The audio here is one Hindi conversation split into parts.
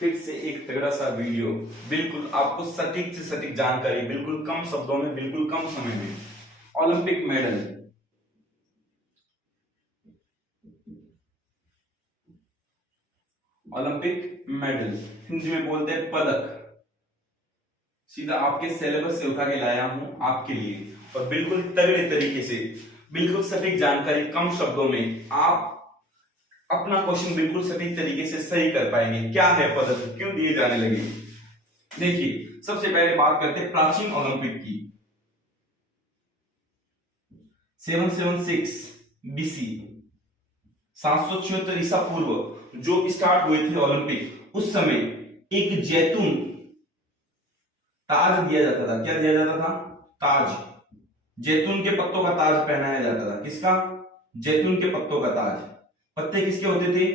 फिर से एक तगड़ा सा वीडियो, बिल्कुल आपको सटीक से सटीक जानकारी, बिल्कुल कम शब्दों में, बिल्कुल कम समय में। Olympic medal, Olympic medal Hindi में बोलते हैं पदक। सीधा आपके सिलेबस से उठा के लाया हूं आपके लिए, और बिल्कुल तगड़े तरीके से, बिल्कुल सटीक जानकारी, कम शब्दों में आप अपना क्वेश्चन बिल्कुल सटीक तरीके से सही कर पाएंगे। क्या है पदक, क्यों दिए जाने लगे? देखिए, सबसे पहले बात करते हैं प्राचीन ओलंपिक की। 776 बीसी, 776 ईसा पूर्व जो स्टार्ट हुए थे ओलंपिक, उस समय एक जैतून ताज दिया जाता था। क्या दिया जाता था? ताज। जैतून के पत्तों का ताज पहनाया जाता था। किसका? जैतून के पत्तों का ताज। पत्ते किसके होते थे?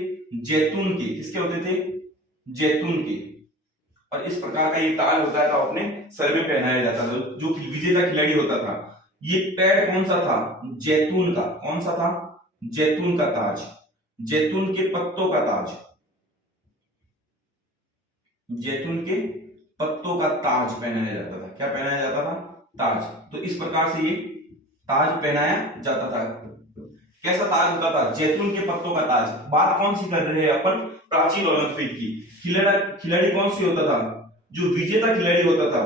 जैतून के। किसके होते थे? जैतून के। और इस प्रकार का ये ताज होता था, अपने सर में पहनाया जाता था। जो विजेता खिलाड़ी होता था, ये पेड़ कौन सा था? जैतून का। कौन सा था? जैतून का ताज, जैतून के पत्तों का ताज, जैतून के पत्तों का ताज पहनाया जाता था। क्या पहनाया जाता था? ताज। तो इस प्रकार से ये ताज पहनाया जाता था। कैसा ताज होता था? जैतून के पत्तों का ताज। बात कौन सी कर रहे हैं अपन? प्राचीन ओलंपिक की। खिलाड़ी कौन सी होता था? जो विजेता खिलाड़ी होता था,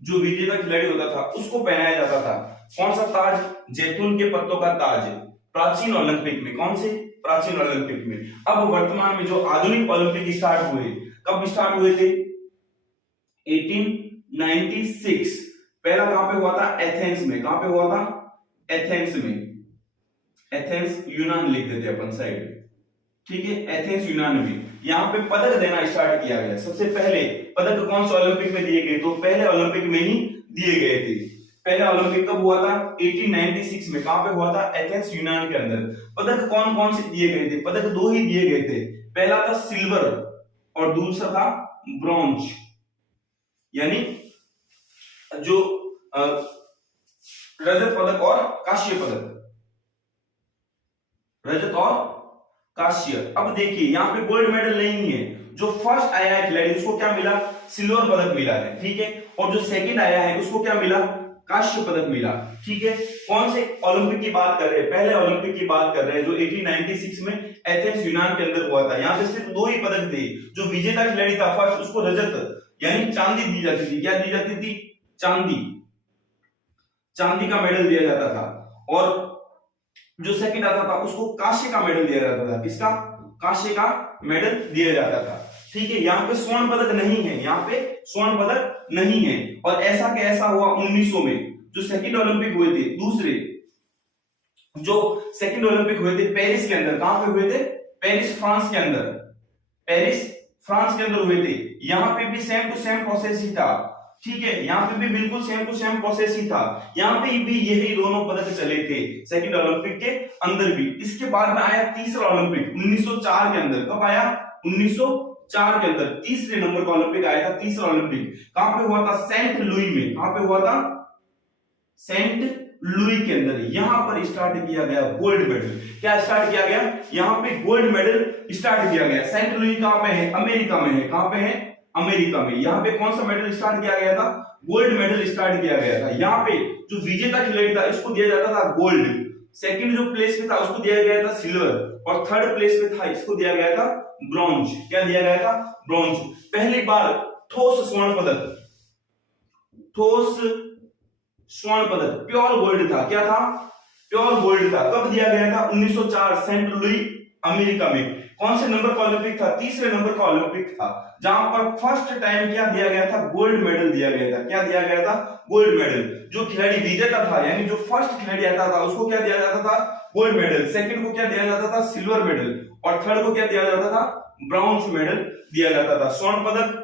जो विजेता खिलाड़ी होता था उसको पहनाया जाता था। कौन सा ताज? जैतून के पत्तों का ताज। प्राचीन ओलंपिक में। कौन से? प्राचीन ओलंपिक में। अब वर्तमान में जो आधुनिक ओलंपिक स्टार्ट हुए, कब स्टार्ट हुए थे? 1896। पहला कहां पे हुआ था? एथेंस में। कहां पे हुआ था? एथेंस में। एथेंस यूनान लिख देते अपन साइड में, ठीक है। एथेंस यूनान में यहां पे पदक देना स्टार्ट किया गया। सबसे पहले पदक कौन से ओलंपिक में दिए गए? तो पहले ओलंपिक में ही दिए गए थे। पहला ओलंपिक कब हुआ था? 1896 में। कहां पे हुआ था? एथेंस यूनान के अंदर। पदक कौन कौन से दिए गए थे? पदक दो ही दिए गए थे। पहला था सिल्वर और दूसरा था ब्रॉन्ज, यानी जो रजत पदक और कांस्य पदक। रजत और कांस्य। अब देखिए, यहां पे गोल्ड मेडल नहीं है। जो फर्स्ट आया है खिलाड़ी, उसको क्या मिला? सिल्वर पदक मिला है, ठीक है। और जो सेकंड आया है उसको क्या मिला? कांस्य पदक मिला, ठीक है। कौन से ओलंपिक की बात कर रहे हैं? पहले ओलंपिक की बात कर रहे हैं, जो 1896 में एथेंस यूनान के अंदर हुआ था। यहां पे सिर्फ दो ही पदक थे। जो विजेता खिलाड़ी था फर्स्ट, उसको रजत यानी चांदी दी जाती थी। क्या दी जाती थी? चांदी। चांदी का मेडल दिया जाता था। और जो सेकंड आता था उसको कांस्य का मेडल दिया जाता था। किसका? कांस्य का मेडल दिया जाता था, ठीक है। यहाँ पे स्वर्ण पदक नहीं है, यहाँ पे स्वर्ण पदक नहीं है। और ऐसा के ऐसा हुआ 1900 में, जो सेकंड ओलंपिक हुए थे। दूसरे जो सेकंड ओलंपिक हुए थे पेरिस के अंदर। कहां पे हुए थे? पेरिस फ्रांस के अंदर। पेरिस फ्रांस के अंदर हुए थे। यहां पे भी सेम टू सेम प्रोसेस ही था, ठीक है। यहां पे भी बिल्कुल सेम टू सेम प्रोसेस ही था। यहां पे भी यही दोनों पदक चले थे सेकंड ओलंपिक के अंदर भी। इसके बाद में आया तीसरा ओलंपिक 1904 के अंदर। कब आया? 1904 के अंदर तीसरे नंबर का ओलंपिक आया था। तीसरा ओलंपिक कहां पे हुआ था? सेंट लुई में। कहां पे हुआ था? सेंट लुई के अंदर। यहां पर स्टार्ट किया गया गोल्ड मेडल। क्या स्टार्ट किया गया? यहां पे गोल्ड मेडल स्टार्ट किया गया। सेंट लुई कहां पे है? अमेरिका में है। कहां पे है? अमेरिका में। यहां पे कौन सा मेडल स्टार्ट किया गया था? गोल्ड मेडल स्टार्ट किया गया था। यहां पे जो विजेता खिलाड़ी था इसको दिया जाता था गोल्ड। सेकंड जो प्लेस पे था उसको दिया गया था सिल्वर। और थर्ड प्लेस पे था इसको दिया गया था ब्रॉन्ज। क्या दिया गया था? ब्रॉन्ज। पहली बार ठोस स्वर्ण पदक, ठोस स्वर्ण पदक, प्योर गोल्ड था। क्या था? प्योर गोल्ड था। कब दिया गया था? 1904 सेंट लुई अमेरिका में। कौन से नंबर का ओलंपिक था? तीसरे नंबर का ओलंपिक था, जहां पर फर्स्ट टाइम क्या दिया गया था? गोल्ड मेडल दिया गया था। क्या दिया गया था? Gold medal. जो खिलाड़ी विजेता था, यानी जो फर्स्ट खिलाड़ी आता था, उसको क्या दिया जाता था? Gold medal. सेकंड को क्या दिया जाता था? Silver medal. और थर्ड को क्या दिया जाता था? ब्रॉन्ज मेडल दिया जाता था। स्वर्ण पदक,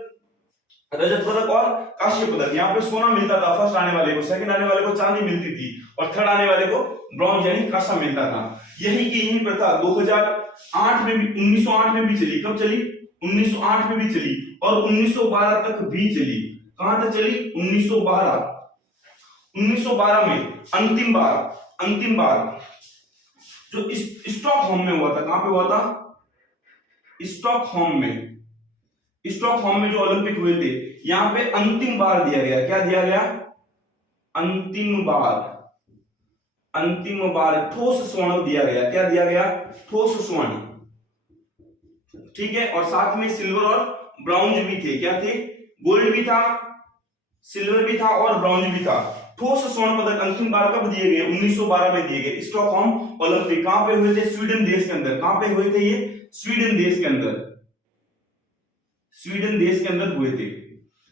रजत पदक और कांस्य पदक। यहाँ पे सोना मिलता था फर्स्ट आने वाले को, सेकंड आने वाले को चांदी मिलती थी, और थर्ड आने वाले को ब्रॉन्ज यानी कांसा मिलता था। यही की यही प्रथा 2008 में भी, 1908 में भी चली। कब चली? 1908 में भी चली, और 1912 तक भी चली। कहां तक चली? 1912। 1912 में अंतिम बार जो स्टॉकहोम में हुआ था। कहां पे हुआ था? स्टॉकहोम में। स्टॉकहोम में जो ओलंपिक हुए थे, यहां पे अंतिम बार दिया गया, क्या दिया गया, अंतिम बार, अंतिम बार ठोस स्वर्ण दिया गया, क्या दिया गया, ठोस स्वर्ण, ठीक है। और साथ में सिल्वर और ब्रॉन्ज भी थे, क्या थे, गोल्ड भी था, सिल्वर भी था और ब्रॉन्ज भी था। ठोस स्वर्ण पदक अंतिम बार कब दिए गए, 1912 में दिए गए। स्टॉकहोम ओलंपिक कहां पे हुए थे, स्वीडन देश के अंदर। कहां पे हुए थे ये, स्वीडन देश के अंदर, स्वीडन देश के अंदर हुए थे,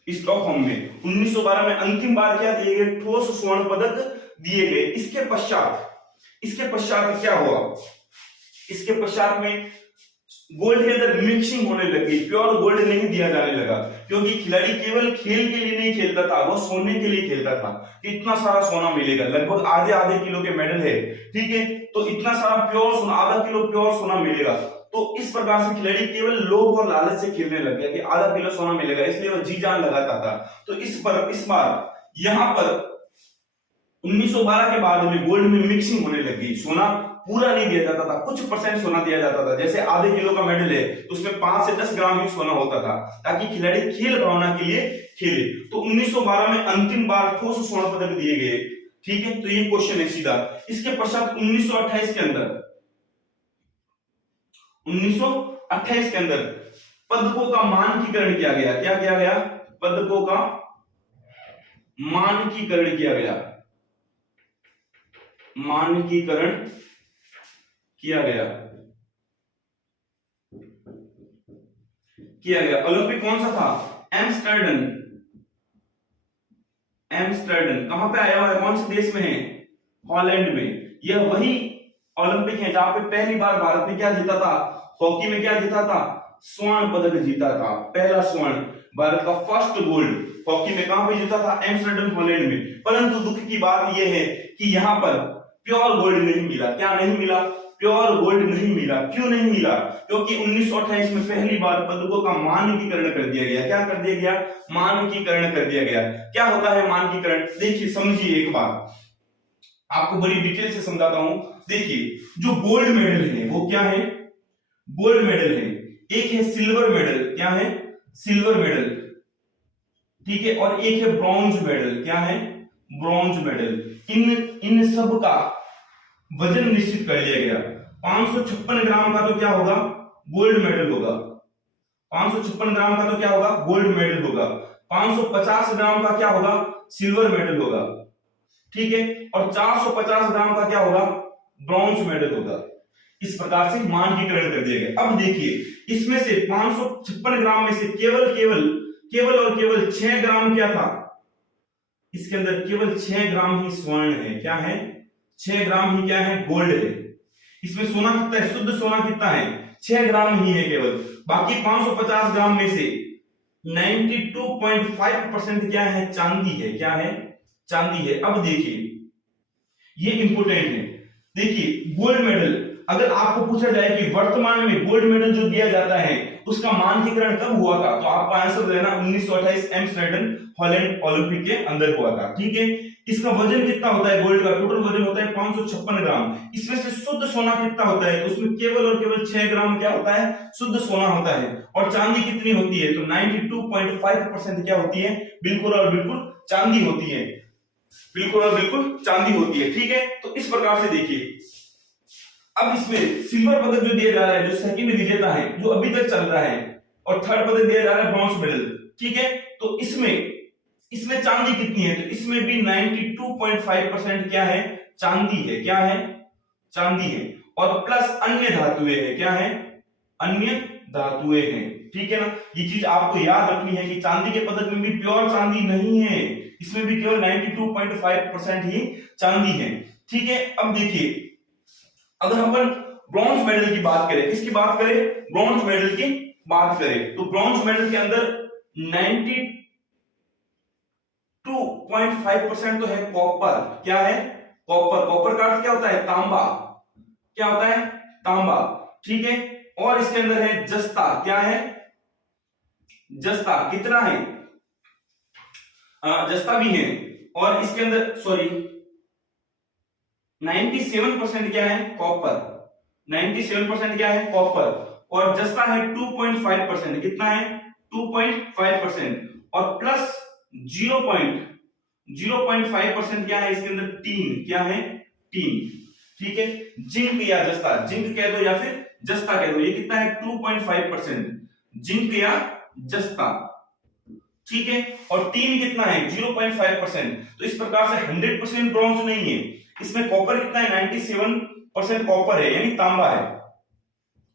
स्टॉकहोम में। 1912 में अंतिम बार क्या दिए गए, ठोस स्वर्ण पदक दिए गए। इसके पश्चात क्या हुआ, इसके पश्चात में गोल्ड के अंदर मिक्सिंग होने लगी, प्योर गोल्ड नहीं दिया जाने लगा, क्योंकि खिलाड़ी केवल खेल के लिए नहीं खेलता था, वो सोने के लिए खेलता था। इतना सारा सोना मिलेगा, लगभग आधे आधे किलो के मेडल है, ठीक है, तो इतना सारा प्योर सोना, आधा किलो प्योर सोना मिलेगा। तो इस प्रकार से खिलाड़ी केवल लोभ और लालच से खेलने लग गया कि आधा किलो सोना मिलेगा, इसलिए वो जी जान लगाता था। तो इस बार यहां पर 1912 के बाद में गोल्ड में मिक्सिंग होने लगी। सोना पूरा नहीं दिया जाता था, कुछ परसेंट सोना दिया जाता था। जैसे आधे किलो का मेडल है तो उसमें 5 से 10 ग्राम ही सोना होता था, ताकि खिलाड़ी खेल भावना के लिए खेले। तो 1912 में अंतिम बार ठोस स्वर्ण पदक दिए गए, ठीक है। तो ये क्वेश्चन है सीधा। इसके पश्चात 1928 के अंदर, 1928 के अंदर पदकों का मानकीकरण किया गया। क्या किया गया, पदकों का मानकीकरण किया गया, मानकीकरण किया गया, ओलंपिक कौन सा था, एम्स्टर्डम, एम्स्टर्डम कहां पे आया हुआ है, कौन से देश में है, हॉलैंड में। यह वही ओलंपिक है जहां पे पहली बार भारत ने क्या जीता था, हॉकी में क्या जीता था, स्वर्ण पदक जीता था, पहला स्वर्ण, भारत का फर्स्ट गोल्ड हॉकी में कहां पे जीता था, एम्स्टर्डम हॉलैंड में। परंतु दुख की बात यह है कि यहां पर प्योर गोल्ड नहीं मिला। क्या नहीं मिला, प्योर गोल्ड नहीं मिला। क्यों नहीं मिला, क्योंकि 1928 में पहली बार पदकों का मानकीकरण कर दिया गया। क्या कर दिया गया, मानकीकरण कर दिया गया। क्या होता है मानकीकरण, देखिए समझिए एक बार, आपको बड़ी डिटेल से समझाता हूं। देखिए जो गोल्ड मेडल है वो क्या है, गोल्ड मेडल है, एक है सिल्वर मेडल, क्या है, सिल्वर मेडल, ठीक है, और एक है ब्रॉन्ज मेडल, क्या है, ब्रॉन्ज मेडल। इन सब का वजन निश्चित कर लिया गया। 556 ग्राम का तो क्या होगा, गोल्ड मेडल होगा, 556 ग्राम का तो क्या होगा, गोल्ड मेडल होगा। 550 ग्राम का क्या होगा, सिल्वर मेडल होगा, ठीक है, और 450 ग्राम का क्या होगा, ब्रॉन्ज मेडल होगा। इस प्रकार से मानकीकरण कर दिया गया। अब देखिए इसमें से 556 ग्राम में से केवल और केवल 6 ग्राम क्या था, इसके अंदर केवल 6 ग्राम ही स्वर्ण है। क्या है, 6 ग्राम ही क्या है, गोल्ड है। इसमें सोना कितना है, शुद्ध सोना कितना है, 6 ग्राम ही है केवल। बाकी 550 ग्राम में से 92.5% क्या है, चांदी है। क्या है, चांदी है। अब देखिए ये इंपोर्टेंट है। देखिए गोल्ड मेडल, अगर आपको पूछा जाए कि वर्तमान में गोल्ड मेडल जो दिया जाता है उसका मानकीकरण कब हुआ था, तो आपका आंसर देना 1928 एम्स्टर्डम हॉलैंड ओलंपिक के अंदर हुआ था, ठीक है। इसका वजन कितना होता है, गोल्ड का टोटल वजन होता है 556 ग्राम। इसमें से शुद्ध सोना कितना होता है, तो उसमें केवल और केवल 6 ग्राम क्या होता है, शुद्ध सोना होता है। और चांदी कितनी होती है, तो 92.5% क्या होती है, बिल्कुल और बिल्कुल चांदी होती है, बिल्कुल और बिल्कुल चांदी होती है, ठीक है। तो इस प्रकार से देखिए अब इसमें सिल्वर पदक जो दिया जा रहा है, जो सेकंड विजेता है, जो अभी तक चल रहा है, और थर्ड पदक दिया जा रहा है ब्रॉन्ज मेडल, ठीक है। तो इसमें चांदी कितनी है, तो इसमें भी 92.5% क्या है, चांदी है। क्या है, चांदी है, और प्लस अन्य धातुएं है। क्या है, अन्य धातुएं हैं, ठीक है ना। ये चीज आपको याद रखनी है कि चांदी के पदक में भी प्योर चांदी नहीं है, इसमें भी केवल 92.5% ही चांदी है, ठीक है। अब देखिए अगर अपन ब्रॉन्ज मेडल की बात करें, किसकी बात करें, ब्रॉन्ज मेडल की बात करें, तो ब्रॉन्ज मेडल के अंदर 92.5% तो है कॉपर। क्या है, कॉपर। कॉपर का अर्थ क्या होता है, तांबा। क्या होता है, तांबा, ठीक है। और इसके अंदर है जस्ता। क्या है, जस्ता। कितना है, जस्ता भी है। और इसके अंदर 97% क्या है, कॉपर। 97% क्या है, कॉपर। और जस्ता है 2.5%। कितना है, 2.5% और प्लस 0.05% क्या है इसके अंदर, टीन, क्या है, टीन, ठीक है। जिंक या जस्ता, जिंक कह दो या फिर जस्ता कह दो, ये कितना है 2.5%, जिंक या जस्ता, ठीक है। और टीन कितना है 0.5%। तो इस प्रकार से 100% ब्रॉन्ज नहीं है, इसमें कॉपर कितना है 97% कॉपर है, यानी तांबा है।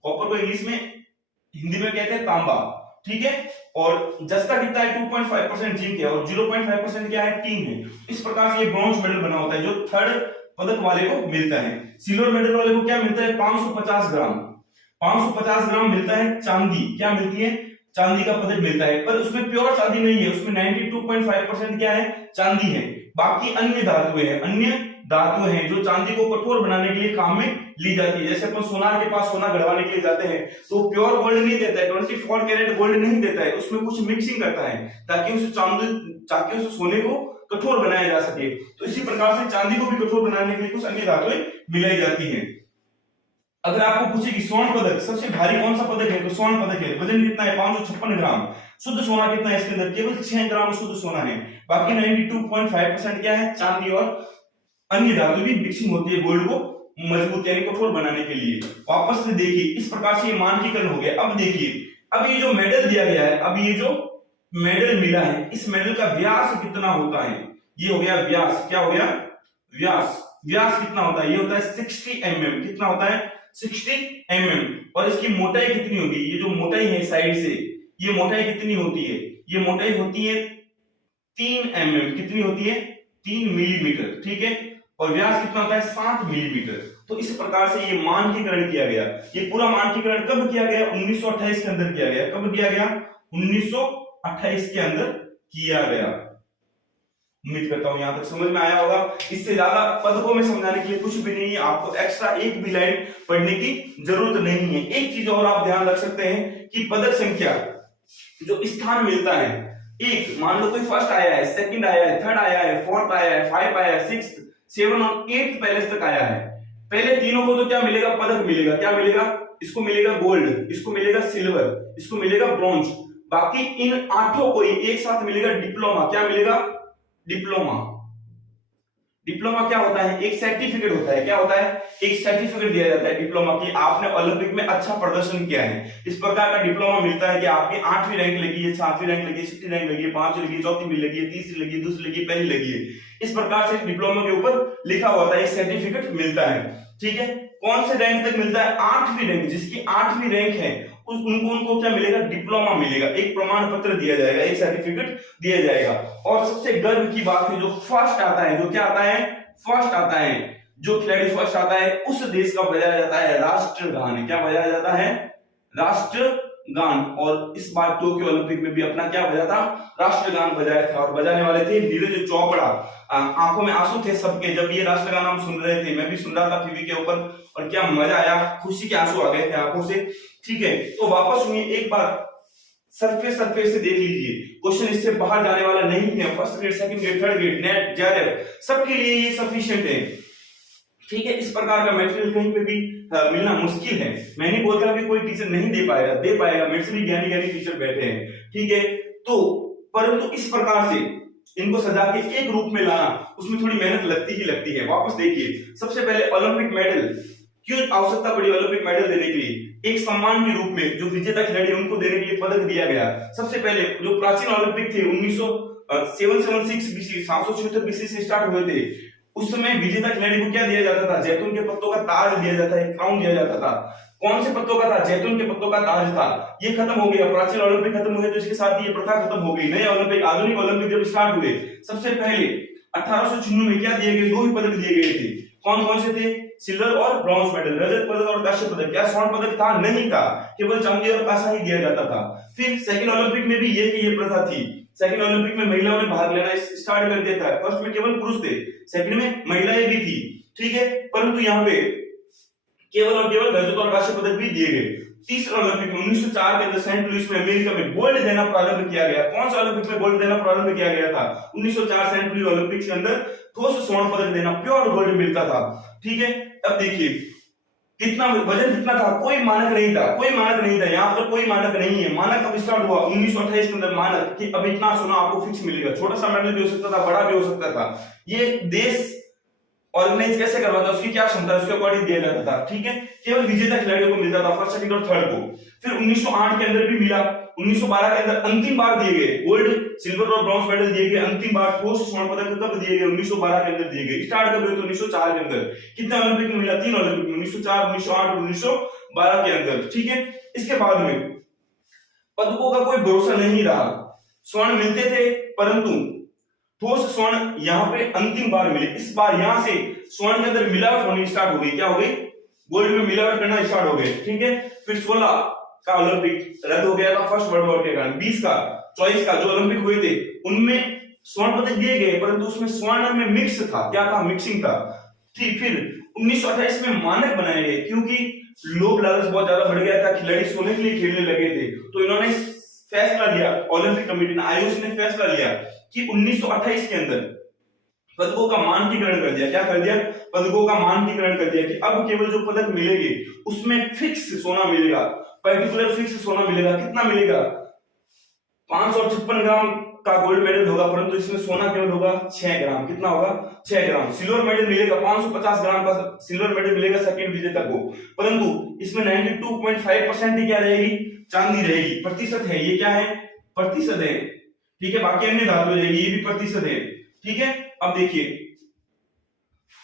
कॉपर को इंग्लिश में, हिंदी में कहते हैं तांबा, ठीक है। और जस्ता कितना है 2.5% जिंक है और 0.5% क्या है, टीन है। इस प्रकार से ये ब्रॉन्ज मेडल बना होता है जो थर्ड पदक वाले को मिलता है। सिल्वर मेडल वाले को क्या मिलता है 550 ग्राम, 550 ग्राम मिलता है चांदी, क्या मिलती है, चांदी का पदक मिलता है। पर उसमें प्योर चांदी नहीं है, उसमें 92.5% क्या है, चांदी है। बाकी अन्य धातुएं हैं, अन्य धातुएं हैं जो चांदी को कठोर बनाने के लिए काम में ली जाती है। जैसे अपन सोनार के पास सोना गढ़वाने के लिए जाते हैं तो प्योर गोल्ड नहीं देता है, 24 कैरेट गोल्ड नहीं देता है, उसमें कुछ मिक्सिंग करता है ताकि उस सोने को कठोर बनाया जा सके। तो इसी प्रकार से चांदी को भी कठोर बनाने के लिए कुछ अन्य धातुएं मिलाई जाती हैं। अगर आपको पूछे कि स्वर्ण पदक सबसे भारी कौन सा पदक है, तो स्वर्ण पदक है। वजन कितना है 556 ग्राम। शुद्ध सोना कितना है इसके अंदर, केवल 6 ग्राम शुद्ध सोना है। बाकी 92.5% क्या है, चांदी और अन्य धातु भी मिक्सिंग होती है गोल्ड को मजबूत यानी कठोर बनाने के लिए। वापस से देखिए, इस प्रकार से ये मानकीकरण हो गया। अब देखिए, अब ये जो मेडल दिया गया है, अब ये जो मेडल मिला है, इस मेडल का व्यास कितना होता है, ये हो गया व्यास, क्या हो गया, व्यास। व्यास कितना होता है, ये होता है 60 mm। कितना होता है 60 mm। और इसकी मोटाई कितनी होगी, ये जो मोटाई है साइड से, ये मोटाई कितनी होती है, ये मोटाई होती है 3 mm। कितनी होती है 3 मिलीमीटर, ठीक है। और व्यास कितना होता है 7 मिलीमीटर। तो इस प्रकार से ये मानकीकरण किया गया। ये पूरा मानकीकरण कब किया गया, 1928 के अंदर किया गया। कब किया गया, 1928 के अंदर किया गया। उम्मीद करता हूं यहां तक समझ में आया होगा। इससे ज्यादा पदकों में समझाने के लिए कुछ भी नहीं है, आपको एक्स्ट्रा एक भी लाइन पढ़ने की जरूरत नहीं है। एक चीज और आप ध्यान रख सकते हैं कि पदक संख्या जो स्थान मिलता है, एक मान लो कोई फर्स्ट आया है, सेकंड आया है, थर्ड आया है, फोर्थ आया है, 5 आया है, 6, 7 और 8 पैलेस तक आया है। पहले तीनों को तो क्या मिलेगा, पदक मिलेगा। क्या मिलेगा, इसको मिलेगा गोल्ड, इसको मिलेगा सिल्वर, इसको मिलेगा ब्रॉन्ज। बाकी इन 8 को एक साथ मिलेगा डिप्लोमा। क्या मिलेगा, डिप्लोमा। डिप्लोमा क्या होता है, एक सर्टिफिकेट होता है। क्या होता है, एक सर्टिफिकेट दिया जाता है डिप्लोमा की, आपने ओलंपिक में अच्छा प्रदर्शन किया है। इस प्रकार का डिप्लोमा मिलता है कि आपकी 8वीं रैंक लगी है, 7वीं रैंक लगी है, 6वीं रैंक लगी है, 5वीं लगी है, 4वीं लगी है, 3री लगी है, 2री लगी है, पहली लगी है। इस प्रकार से डिप्लोमा के ऊपर लिखा हुआ था, एक सर्टिफिकेट मिलता है, ठीक है। कौन से रैंक तक मिलता है, 8वीं रैंक। जिसकी 8वीं रैंक है उनको क्या मिलेगा, डिप्लोमा मिलेगा, एक प्रमाण पत्र दिया जाएगा, एक सर्टिफिकेट दिया जाएगा। और सबसे गर्व की बात है, जो फर्स्ट आता है, जो क्या आता है, फर्स्ट आता है, जो खिलाड़ी फर्स्ट आता है उस देश का बजाया जाता है राष्ट्रगान। क्या बजाया जाता है, राष्ट्रगान। और इस बार टोक्यो ओलंपिक में भी अपना क्या बजा था, राष्ट्रगान बजाया था। और बजाने वाले थे नीरज चोपड़ा। आंखों में आंसू थे सबके जब ये राष्ट्रगान हम सुन रहे थे। मैं भी सुन रहा था टीवी के ऊपर और क्या मजा आया, खुशी के आंसू आ गए थे आंखों से, ठीक है। तो वापस सुनिए एक बार, सरफेस से देख लीजिए, क्वेश्चन इससे बाहर जाने वाला नहीं है। First grade, second grade, third grade, net, JRF सबके लिए ये सफिशिएंट है, ठीक है। इस प्रकार का मटेरियल कहीं पे भी मिलना मुश्किल है। मैं नहीं बोलता कि कोई टीचर नहीं दे पाएगा, दे पाएगा, मेरे से भी ज्ञानी टीचर बैठे हैं, ठीक है। तो परंतु इस प्रकार से इनको सजा के एक रूप में लाना, उसमें थोड़ी मेहनत लगती है। वापस देखिए, सबसे पहले ओलंपिक मेडल क्यों आवश्यकता पड़ी, ओलंपिक मेडल देने के लिए एक सम्मान के रूप में जो विजेता खिलाड़ी उनको देने के लिए पदक दिया गया। सबसे पहले जो प्राचीन ओलंपिक थे 776 बीसी 776 बीसी से स्टार्ट हुए थे, उस समय विजेता खिलाड़ी को क्या दिया जाता था, जैतून के पत्तों का ताज दिया जाता है, क्राउन दिया जाता था। कौन से पत्तों का था, जैतून के पत्तों का ताज था। ये खत्म हो गया, प्राचीन ओलंपिक खत्म हुए तो इसके साथ ये प्रथा खत्म हो गई। नए ओलंपिक, आधुनिक ओलंपिक जब स्टार्ट हुए, सबसे पहले 1896 में क्या दिए गए, 2 ही पदक दिए गए थे। कौन से थे, सिल्वर और ब्रॉन्ज मेडल। रजत पदक और कांस्य पदक, क्या स्वर्ण पदक था, नहीं था, केवल चांदी और कांसा ही दिया जाता था। फिर सेकंड ओलंपिक में भी ये प्रथा थी। सेकंड ओलंपिक में महिलाओं ने भाग लेना स्टार्ट कर दिया था। फर्स्ट में केवल पुरुष थे, सेकंड में महिलाएं भी थी, ठीक है। परंतु यहाँ पे केवल और केवल रजत और कांस्य पदक भी दिए गए। तीसरा ओलंपिक में 1904 के अंदर सेंट लुइस में अमेरिका में गोल्ड देना प्रारंभ किया गया। कौन सा ओलंपिक में गोल्ड देना प्रारंभ किया गया था, 1904 सेंट लुइस ओलंपिक के अंदर ठोस स्वर्ण पदक देना, प्योर गोल्ड मिलता था, ठीक है। अब देखिए कितना वजन कितना था, कोई मानक नहीं था, कोई मानक नहीं था, यहाँ पर कोई मानक नहीं है। मानक कब स्टार्ट हुआ, 1928 के अंदर मानक कि अब इतना सोना आपको फिक्स मिलेगा। छोटा सा मेडल भी हो सकता था, बड़ा भी हो सकता था। ये देश ऑर्गेनाइज कैसे करवाता, उसकी क्या क्षमता है, उसके अकॉर्डिंग दिया जाता था। ठीक है, केवल विजेता खिलाड़ियों को मिलता था, फर्स्ट सेकंड और थर्ड को। फिर 1908 के अंदर भी मिला, 1912 के अंदर अंतिम बार दिए गए गोल्ड, सिल्वर और ब्रॉन्ज मेडल दिए गए अंतिम बार। ठोस स्वर्ण पदक कब दिए गए, 1912 के अंदर दिए गए। स्टार्ट कब हुए, तो 1904 के अंदर। कितने ओलंपिक में मिला, 3 ओलंपिक में, 1904, 1908 और 1912 के अंदर। ठीक है, इसके बाद में पदकों का कोई भरोसा नहीं रहा। स्वर्ण मिलते थे, परंतु ठोस स्वर्ण यहाँ पे अंतिम बार मिले। इस बार यहां से स्वर्ण के अंदर मिलावट होनी स्टार्ट हो गई। क्या हो गई, गोल्ड में मिलावट करना स्टार्ट हो गए। ठीक है, फिर 16 का ओलंपिक रद्द हो गया था फर्स्ट वर्ल्ड वॉर के कारण। 20 का 24 का जो ओलंपिक हुए थे उनमें स्वर्ण पदक दिए गए, परंतु उसमें स्वर्ण में मिक्स था। क्या था, मिक्सिंग था। ठीक, फिर 1928 में मानक बनाए गए, क्योंकि लोभ लालच बहुत ज्यादा बढ़ गया था, खिलाड़ी सोने के लिए खेलने लगे थे। तो इन्होंने फैसला लिया, ओलंपिक कमेटी ने, आयोग ने फैसला लिया कि 1928 के अंदर पदकों का मानकीकरण कर दिया। क्या कर दिया, पदकों का मानकीकरण कर दिया कि अब केवल जो पदक मिलेंगे उसमें फिक्स सोना मिलेगा, पर्टिकुलर फिक्स सोना मिलेगा। कितना मिलेगा, 556 ग्राम का गोल्ड मेडल होगा, परंतु इसमें सोना केवल होगा 6 ग्राम। कितना होगा, 6 ग्राम। सिल्वर मेडल मिलेगा, 550 ग्राम का सिल्वर मेडल मिलेगा सेकंड विजेता को, परंतु इसमें 92.5% ही क्या रहेगी, चांदी रहेगी। प्रतिशत है, ये क्या है, प्रतिशत है। ठीक है, बाकी अन्य धातु रहेगी, ये भी प्रतिशत है। ठीक है, अब देखिए,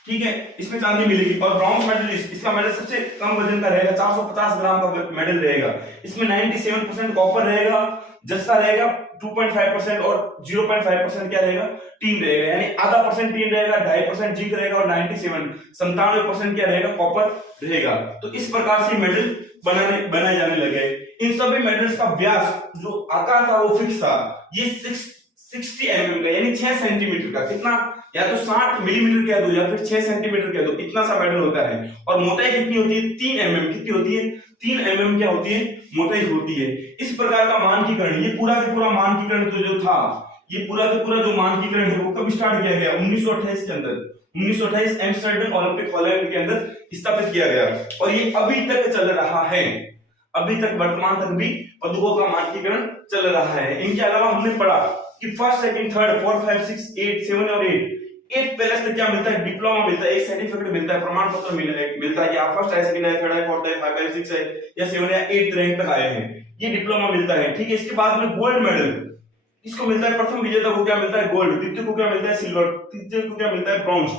ठीक है, इसमें चांदी मिलेगी। और ब्रॉन्ज मेडलिस्ट, इसका मेडल सबसे कम वजन का रहेगा, 450 ग्राम का मेडल रहेगा। इसमें 97% कॉपर रहेगा, जस्ता रहेगा 2.5% और 0.5% क्या रहेगा, टीन रहेगा। यानी आधा परसेंट टीन रहेगा, 2.5% जिंक रहेगा और 97% क्या रहेगा, कॉपर रहेगा। तो इस प्रकार से मेडल बनाए जाने लगे। इन सभी मेडल्स का व्यास जो आकार था वो फिक्स था। ये 60 mm का, यानी 6 सेंटीमीटर का। कितना, या तो 60 मिलीमीटर कह दो या फिर 6 सेंटीमीटर कह दो, इतना सा मेडल होता है। और मोटाई कितनी होती है, 3 mm। कितनी होती है, 3 mm क्या होती है, मोटाई होती है। इस प्रकार का मानकीकरण, ये पूरा का पूरा मानकीकरण जो था, ये पूरा का पूरा जो मानकीकरण है वो कब स्टार्ट किया गया, 1928 के अंदर। 1928 एम्स्टर्डम ओलंपिक हॉलैंड के अंदर स्थापित किया गया, और ये अभी तक चल रहा है। अभी तक वर्तमान तक भी पदकों का मानकीकरण चल रहा है। इनके अलावा हमने पढ़ा कि फर्स्ट, सेकंड, थर्ड, 4, 5, 6, 8, 7 और 8 प्लस तक क्या मिलता है, डिप्लोमा मिलता है, एक सर्टिफिकेट मिलता है, प्रमाण पत्र मिलता है कि आप फर्स्ट है, सेकंड है, थर्ड है, फोर्थ है, 5 है, 6 है या 7 या 8 रैंक तक आए हैं, ये डिप्लोमा मिलता है। ठीक है, इसके बाद में गोल्ड मेडल इसको मिलता है, प्रथम विजेता को क्या मिलता है, गोल्ड, द्वितीय को क्या मिलता है, सिल्वर, तृतीय को क्या मिलता है, ब्रॉन्ज।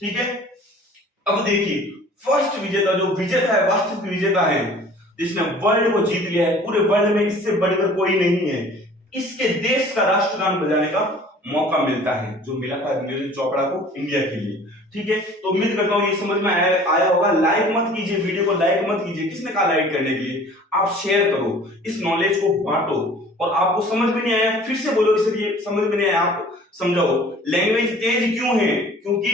ठीक है, अब देखिए फर्स्ट विजेता, जो विजेता है, वास्तविक विजेता है, जिसने वर्ल्ड को जीत लिया है, पूरे वर्ल्ड में इससे बढ़कर कोई नहीं है, इसके देश का राष्ट्रगान बजाने का मौका मिलता है, जो मिला था नीरज चोपड़ा को इंडिया के लिए। ठीक है, तो उम्मीद करता हूं ये समझ में आया होगा। लाइक मत कीजिए, वीडियो को लाइक मत कीजिए, किसने कहा लाइक करने के लिए, आप शेयर करो, इस नॉलेज को बांटो। और आपको समझ में नहीं आया, फिर से बोलो, इसलिए समझ में नहीं आया आप समझाओ। लैंग्वेज तेज क्यों है, क्योंकि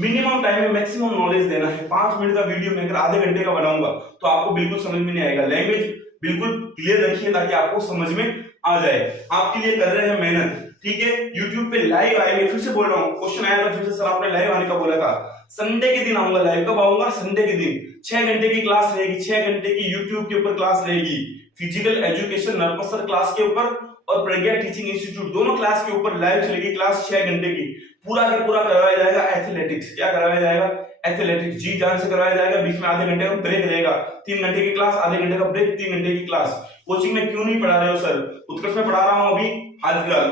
मिनिमम टाइम में मैक्सिमम नॉलेज देना है। 5 मिनट का वीडियो मैं अगर आधे घंटे का बनाऊंगा तो आपको बिल्कुल समझ में नहीं आएगा। लैंग्वेज बिल्कुल क्लियर रखिए ताकि आपको समझ में आ जाए। आपके लिए कर रहे हैं मेहनत। ठीक है, YouTube पे लाइव आएंगे, फिर से बोल रहा हूँ, क्वेश्चन आया था फिर से, सर आपने लाइव आने का बोला था, संडे के दिन आऊंगा लाइव। कब आऊंगा, संडे के दिन। 6 घंटे की क्लास रहेगी, 6 घंटे की YouTube के ऊपर क्लास रहेगी। फिजिकल एजुकेशन नरपसर क्लास के ऊपर और प्रज्ञा टीचिंग इंस्टीट्यूट दोनों क्लास के ऊपर लाइव चलेगी क्लास 6 घंटे की। पूरा का पूरा करवाया जाएगा एथलेटिक्स। क्या करवाया जाएगा, एथलेटिक्स जी जान से करवाया जाएगा। बीच में आधे घंटे का ब्रेक रहेगा, 3 घंटे की क्लास, आधे घंटे का ब्रेक, 3 घंटे की क्लास। कोचिंग में क्यों नहीं पढ़ा रहे हो सर, उत्कर्ष में पढ़ा रहा हूं अभी हाल फिलहाल,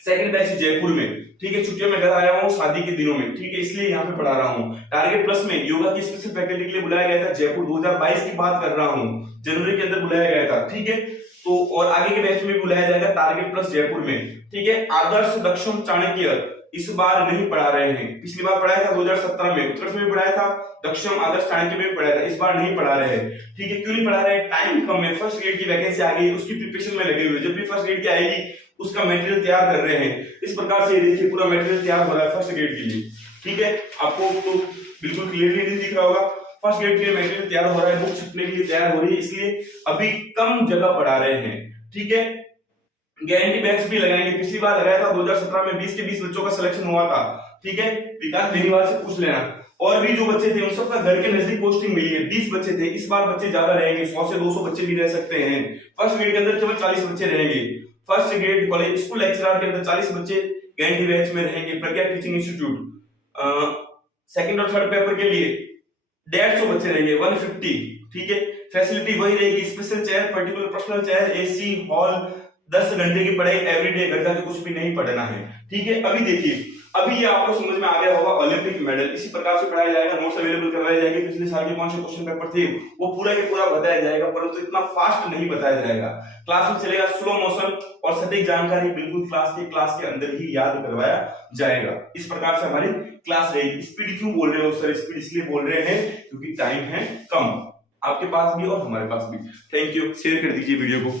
सेकंड बैच जयपुर में। ठीक है, छुट्टियों में घर आया हूँ शादी के दिनों में। ठीक है, इसलिए यहाँ पे पढ़ा रहा हूँ। टारगेट प्लस में योगा की स्पेशल फैकल्टी के लिए बुलाया गया था जयपुर, 2022 की बात कर रहा हूँ, जनवरी के अंदर बुलाया गया था। ठीक है, तो और आगे के बैच में बुलाया जाएगा टारगेट प्लस जयपुर में। ठीक है, आदर्श दक्षम चाणक्य इस बार नहीं पढ़ा रहे हैं, पिछली बार पढ़ाया था 2017 में, उत्कर्ष में भी पढ़ाया था, दक्षम आदर्श चाणक्य में भी पढ़ाया था, इस बार नहीं पढ़ा रहे हैं। ठीक है, क्यों नहीं पढ़ा रहे, टाइम कम है। फर्स्ट ग्रेड की वैकेंसी आ गई, उसकी प्रिपरेशन में लगे हुए, जब भी फर्स्ट ग्रेड की आएगी उसका मटेरियल तैयार कर रहे हैं। इस प्रकार से देखिए पूरा मटेरियल तैयार हो रहा है फर्स्ट ग्रेड के लिए। ठीक है, आपको तो बिल्कुल क्लियरली नहीं दिख रहा होगा, फर्स्ट ग्रेड के लिए मटेरियल तैयार हो रहा है, बुक छपने के लिए तैयार हो रही है, इसलिए अभी कम जगह पढ़ा रहे हैं। ठीक है, गारंटी बैच भी लगाएंगे, पिछली बार लगाया था 2017 में 20 के 20 बच्चों का सिलेक्शन हुआ था। ठीक है, विकास बेनीवाल से पूछ लेना। और भी जो बच्चे थे उन सबका घर के नजदीक पोस्टिंग मिली है, 20 बच्चे थे। इस बार बच्चे ज्यादा रहेंगे, 100 से 200 बच्चे भी रह सकते हैं। फर्स्ट ग्रेड के अंदर केवल 40 बच्चे रहेंगे। First grade college school lecturer के अंदर 40 बच्चे गैंडी बैच में रहेंगे, प्रज्ञा टीचिंग इंस्टीट्यूट। सेकंड और थर्ड पेपर के लिए 150 बच्चे रहेंगे, 150। ठीक है, फैसिलिटी वही रहेगी, special chair, particular personal chair, AC hall, 10 घंटे की पढ़ाई एवरीडे, घर जाके कुछ भी नहीं पढ़ना है। ठीक है, अभी देखिए, अभी ये आपको समझ में आ गया होगा ओलंपिक मेडल इसी प्रकार से पढ़ाया जाएगा, नोट्स अवेलेबल करवाए जाएंगे, पिछले साल के कौन से क्वेश्चन पेपर थे वो पूरा के पूरा बताया जाएगा, परंतु इतना फास्ट नहीं बताया जाएगा। क्लास में चलेगा स्लो मोशन और सटीक जानकारी बिल्कुल क्लास के अंदर ही याद करवाया जाएगा। इस प्रकार से हमारी क्लास रहेगी। स्पीड क्यों बोल रहे हो सर? स्पीड इसलिए बोल रहे हैं क्योंकि टाइम है कम, आपके पास भी और हमारे पास भी। थैंक यू, शेयर कर दीजिए वीडियो को।